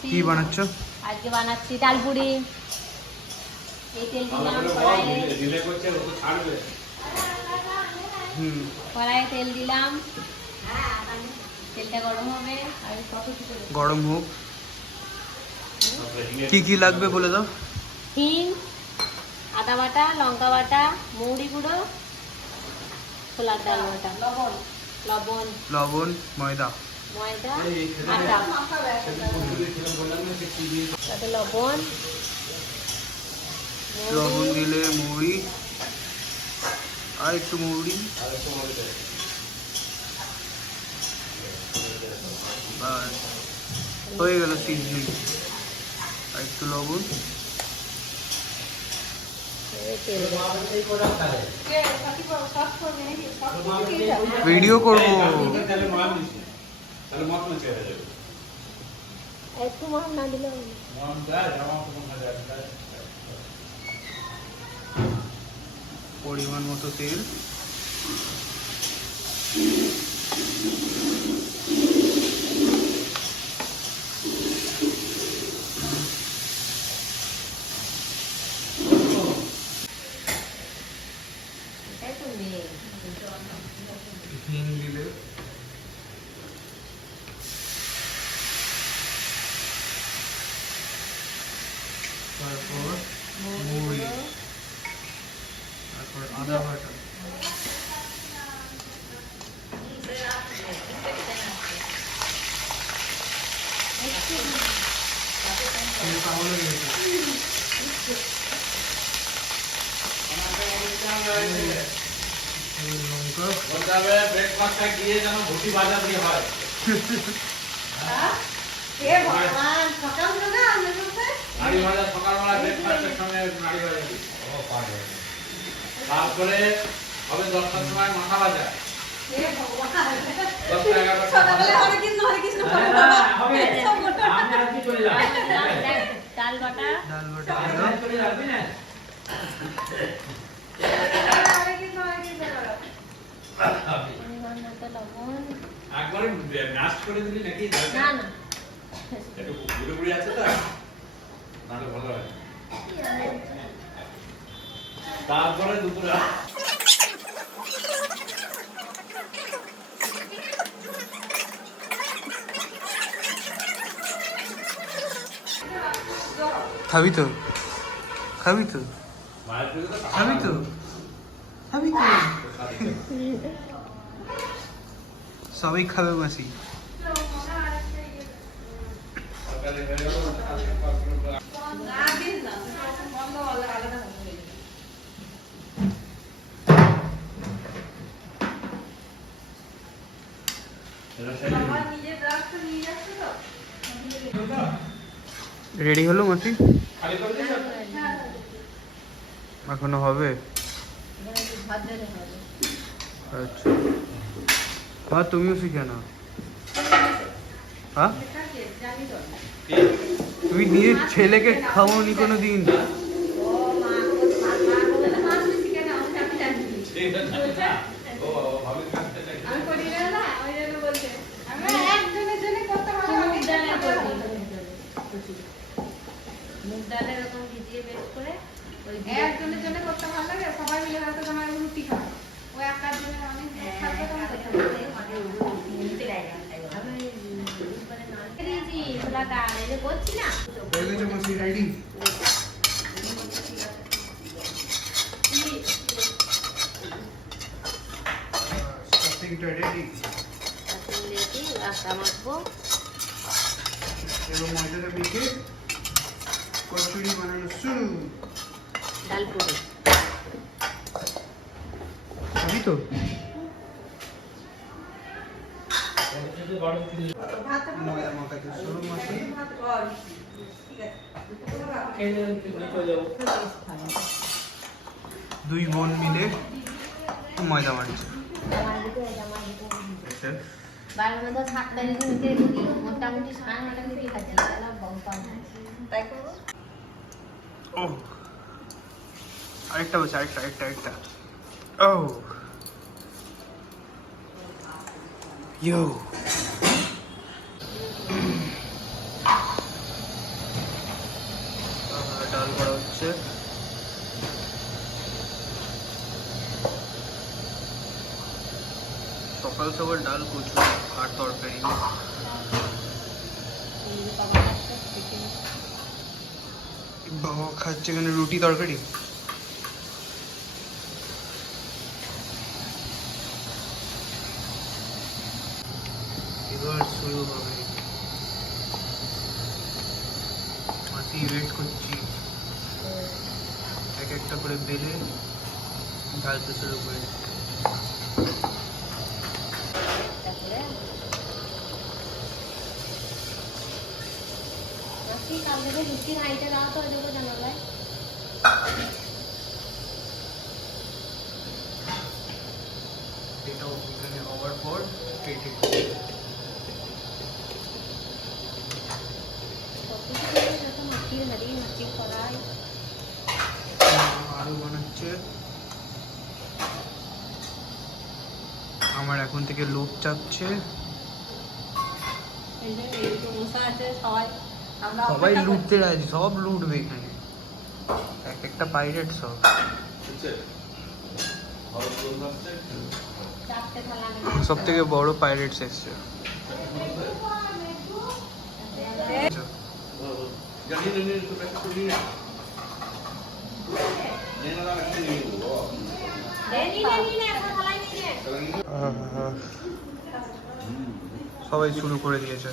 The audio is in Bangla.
বানাচ্ছি। কি বানাচ্ছ? আজকে বানাচ্ছি ডাল পুরি। এই তেল দিলাম কড়াইয়ে। কড়াইয়ে তেল দিলাম, তেলটা গরম হবে। আর গরম হোক। কি কি লাগবে বলে দাও। হিং, আদা বাটা, লঙ্কা বাটা, মৌরি গুঁড়ো, ছোলার ডাল বাটা, লবণ লবণ লবণ, ময়দা, ময়দা, আটা, তাতে লবণ, লবণ দিলে মৌরি আর একটু মৌরি, বাস হয়ে গেল সিজনিং। আর একটু লবণ। ভিডিও করবো। একটু মহান না দিলে পরিমাণ মতো তেল। হিং দিলে, তারপর মৌরি, তারপর আদা বাটা, ব্রেকফাস্টটা গিয়ে যেন ভুটি ভাজা দিয়ে হয়। নাড়ি ভাজা সকালবেলা ব্রেকফাস্টের সঙ্গে নাড়ি ভাজা দিই। তারপরে হবে 10টার সময় মাথা ভাজা। 10টা 11টা ডাল বাটা, ডাল বাটা, লবণ, একবারে ম্যাশ করে দিলি নাকি? না না একটু গুঁড়ো গুঁড়ো আছে তো, নাহলে ভালো হয়। তারপরে দুপুরে খাবি তো? খাবি তো? মায়ের থেকে তো খাবি তো? খাবি তো? সবাই খাবে মাসি। সকালে হয়ে গেল রেডি হলো মাসি? এখনো হবে? আচ্ছা, হ্যাঁ তুমিও শিখে না। হ্যাঁ তুমি নিজের ছেলেকে খাওনি কোনো দিন? মুগ ডালে এরকম ভিজিয়ে বেশ করে একজনের জন্য করতে ভালো লাগে, সবাই মিলে হয়তো তোমার রুটি খাও, ওই একার জন্য অনেক থাকবে তখন করছি না রেডি? রেডি। মাখবো এবং ময়দাটা মেখে কচুরি বানানো শুরু। ডাল পুরি খাবি তো? ময়দা মাখাতে শুরু মাসি। দুই বোন মিলে ময়দা মারছে। বাড়ির মধ্যে থাকতে মোটামুটি 9:30 কেজি খাচ্ছি, তাই করবো। ও আরেকটা বসে, আরেকটা। ও ইয়ো সকাল সকাল ডাল কচুরি আর তরকারি। বাবা খাচ্ছে এখানে রুটি তরকারি। এবার শুরু হবে। মাসি ওয়েট করছি, এক একটা করে বেলে ঢালতে শুরু করে। কাল থেকে লুচির হাইটে দাও তো ওই জন্য জানালায়। এটাও এখানে হওয়ার পর কেটে আলু বানাচ্ছে। আমার এখন থেকে লোভ চাপছে। সবাই লুটতে রাজি, সব লুটবে এখানে, এক একটা পাইরেট সব। সব থেকে বড় পাইরেটস এসছে। সবাই শুরু করে দিয়েছে।